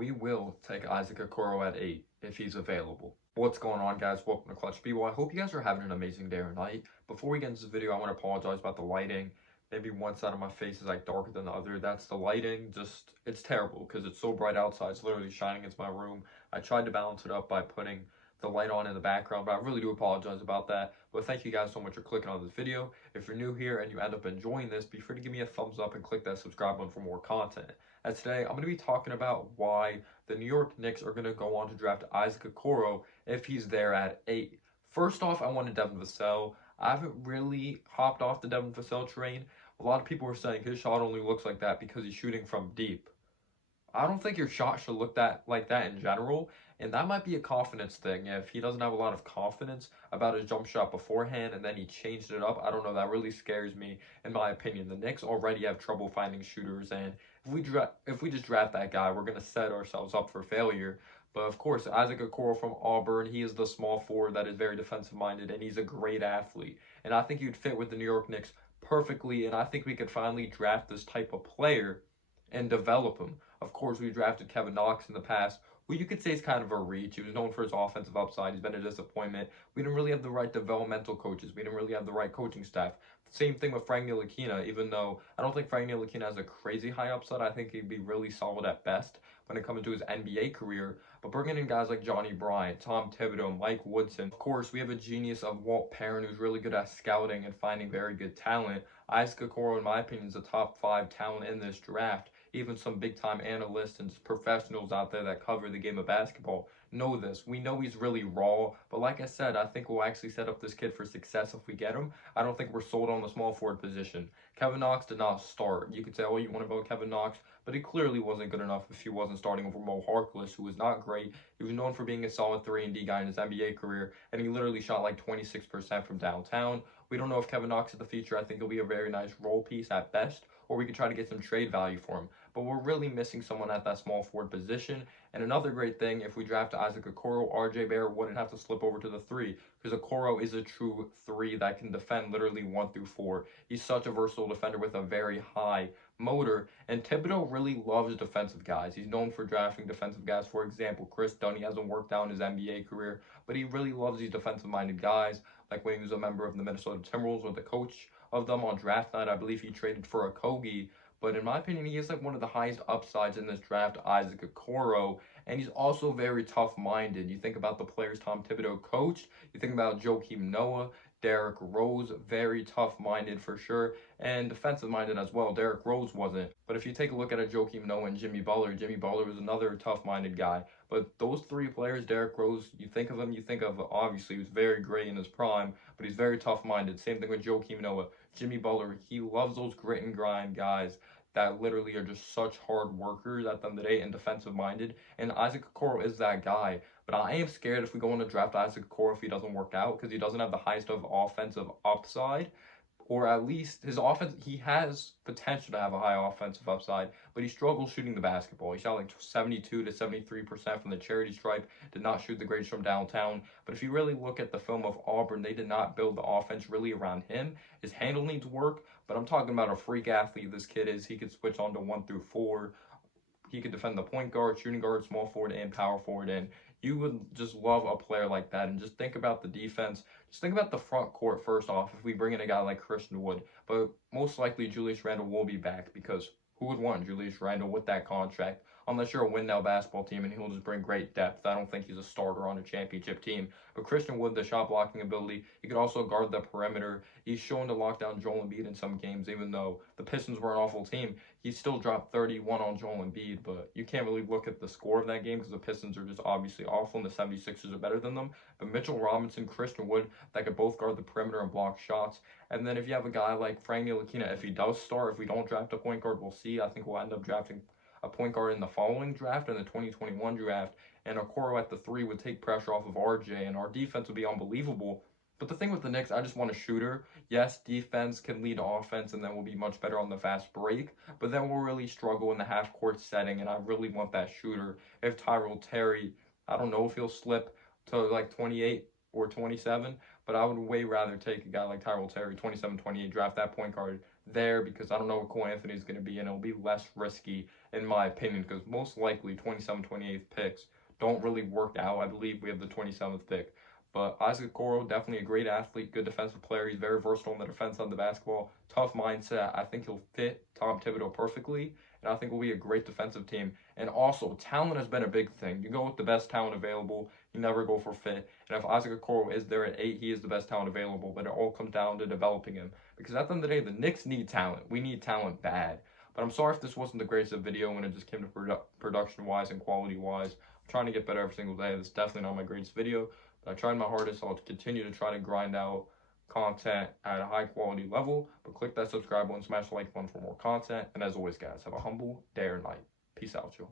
we will take Issac Okoro at 8 if he's available. What's going on, guys? Welcome to Clutch B. Well, I hope you guys are having an amazing day or night. Before we get into this video, I want to apologize about the lighting. Maybe one side of my face is like darker than the other. That's the lighting. Just, it's terrible because it's so bright outside. It's literally shining into my room. I tried to balance it up by putting the light on in the background, but I really do apologize about that. But thank you guys so much for clicking on this video. If you're new here and you end up enjoying this, be sure to give me a thumbs up and click that subscribe button for more content. As today, I'm going to be talking about why the New York Knicks are going to go on to draft Issac Okoro if he's there at 8. First off, I wanted Devin Vassell. I haven't really hopped off the Devin Vassell train. A lot of people are saying his shot only looks like that because he's shooting from deep. I don't think your shot should look like that in general, and that might be a confidence thing. If he doesn't have a lot of confidence about his jump shot beforehand and then he changed it up, I don't know, that really scares me in my opinion. The Knicks already have trouble finding shooters, and if we just draft that guy, we're gonna set ourselves up for failure. But of course, Issac Okoro from Auburn, he is the small forward that is very defensive minded, and he's a great athlete. And I think he'd fit with the New York Knicks perfectly, and I think we could finally draft this type of player and develop him. Of course, we drafted Kevin Knox in the past, who you could say is kind of a reach. He was known for his offensive upside. He's been a disappointment. We didn't really have the right developmental coaches. We didn't really have the right coaching staff. Same thing with Frank Ntilikina, even though I don't think Frank Ntilikina has a crazy high upside. I think he'd be really solid at best when it comes to his NBA career. But bringing in guys like Johnny Bryant, Tom Thibodeau, Mike Woodson. Of course, we have a genius of Walt Perrin who's really good at scouting and finding very good talent. Issac Okoro, in my opinion, is a top 5 talent in this draft. Even some big-time analysts and professionals out there that cover the game of basketball know this. We know he's really raw, but like I said, I think we'll actually set up this kid for success if we get him. I don't think we're sold on the small forward position. Kevin Knox did not start. You could say, oh, you want to about Kevin Knox, but he clearly wasn't good enough if he wasn't starting over Mo Harkless, who was not great. He was known for being a solid 3-and-D guy in his NBA career, and he literally shot like 26% from downtown. We don't know if Kevin Knox is the future. I think he'll be a very nice role piece at best, or we could try to get some trade value for him. But we're really missing someone at that small forward position. And another great thing, if we draft Issac Okoro, RJ Barrett wouldn't have to slip over to the 3, because Okoro is a true 3 that can defend literally 1 through 4. He's such a versatile defender with a very high motor, and Thibodeau really loves defensive guys. He's known for drafting defensive guys. For example, Chris Dunn, he hasn't worked out in his NBA career, but he really loves these defensive-minded guys, like when he was a member of the Minnesota Timberwolves or the coach of them on draft night. I believe he traded for a Kogi. But in my opinion, he is like one of the highest upsides in this draft, Issac Okoro. And he's also very tough-minded. You think about the players Tom Thibodeau coached. You think about Joakim Noah, Derrick Rose, very tough-minded for sure. And defensive-minded as well. Derrick Rose wasn't. But if you take a look at a Joakim Noah and Jimmy Butler was another tough-minded guy. But those 3 players, Derrick Rose, you think of him, you think of, obviously, he was very great in his prime, but he's very tough-minded. Same thing with Joakim Noah. Jimmy Butler, he loves those grit and grind guys that literally are just such hard workers at the end of the day and defensive minded. And Issac Okoro is that guy. But I am scared if we go on to draft Issac Okoro if he doesn't work out, because he doesn't have the highest of offensive upside. Or at least his offense, he has potential to have a high offensive upside, but he struggles shooting the basketball. He shot like 72 to 73% from the charity stripe, did not shoot the greatest from downtown. But if you really look at the film of Auburn, they did not build the offense really around him. His handle needs work, but I'm talking about a freak athlete this kid is. He could switch on to 1 through 4. He could defend the point guard, shooting guard, small forward, and power forward. And you would just love a player like that. And just think about the defense. Just think about the front court first off if we bring in a guy like Christian Wood. But most likely Julius Randle will be back, because who would want Julius Randle with that contract? Unless you're a win-now basketball team and he'll just bring great depth. I don't think he's a starter on a championship team. But Christian Wood, the shot blocking ability, he could also guard the perimeter. He's shown to lock down Joel Embiid in some games, even though the Pistons were an awful team. He still dropped 31 on Joel Embiid, but you can't really look at the score of that game because the Pistons are just obviously awful and the 76ers are better than them. But Mitchell Robinson, Christian Wood, that could both guard the perimeter and block shots. And then if you have a guy like Frank Ntilikina, if he does start, if we don't draft a point guard, we'll see. I think we'll end up drafting a point guard in the following draft, in the 2021 draft, and Okoro at the 3 would take pressure off of RJ, and our defense would be unbelievable. But the thing with the Knicks, I just want a shooter. Yes, defense can lead to offense, and then we'll be much better on the fast break, but then we'll really struggle in the half-court setting, and I really want that shooter. If Tyrell Terry, I don't know if he'll slip to like 28 or 27, but I would way rather take a guy like Tyrell Terry, 27, 28, draft that point guard there because I don't know what Cole Anthony is going to be, and it'll be less risky in my opinion because most likely 27th, 28th picks don't really work out. I believe we have the 27th pick. But Issac Okoro, definitely a great athlete, good defensive player. He's very versatile on the defense on the basketball. Tough mindset. I think he'll fit Tom Thibodeau perfectly, and I think we'll be a great defensive team. And also, talent has been a big thing. You go with the best talent available. You never go for fit. And if Issac Okoro is there at 8, he is the best talent available. But it all comes down to developing him. Because at the end of the day, the Knicks need talent. We need talent bad. But I'm sorry if this wasn't the greatest of video when it just came to production-wise and quality-wise. I'm trying to get better every single day. This is definitely not my greatest video. But I tried my hardest. I'll continue to try to grind out content at a high quality level. But click that subscribe button, smash the like button for more content. And as always, guys, have a humble day or night. Peace out, y'all.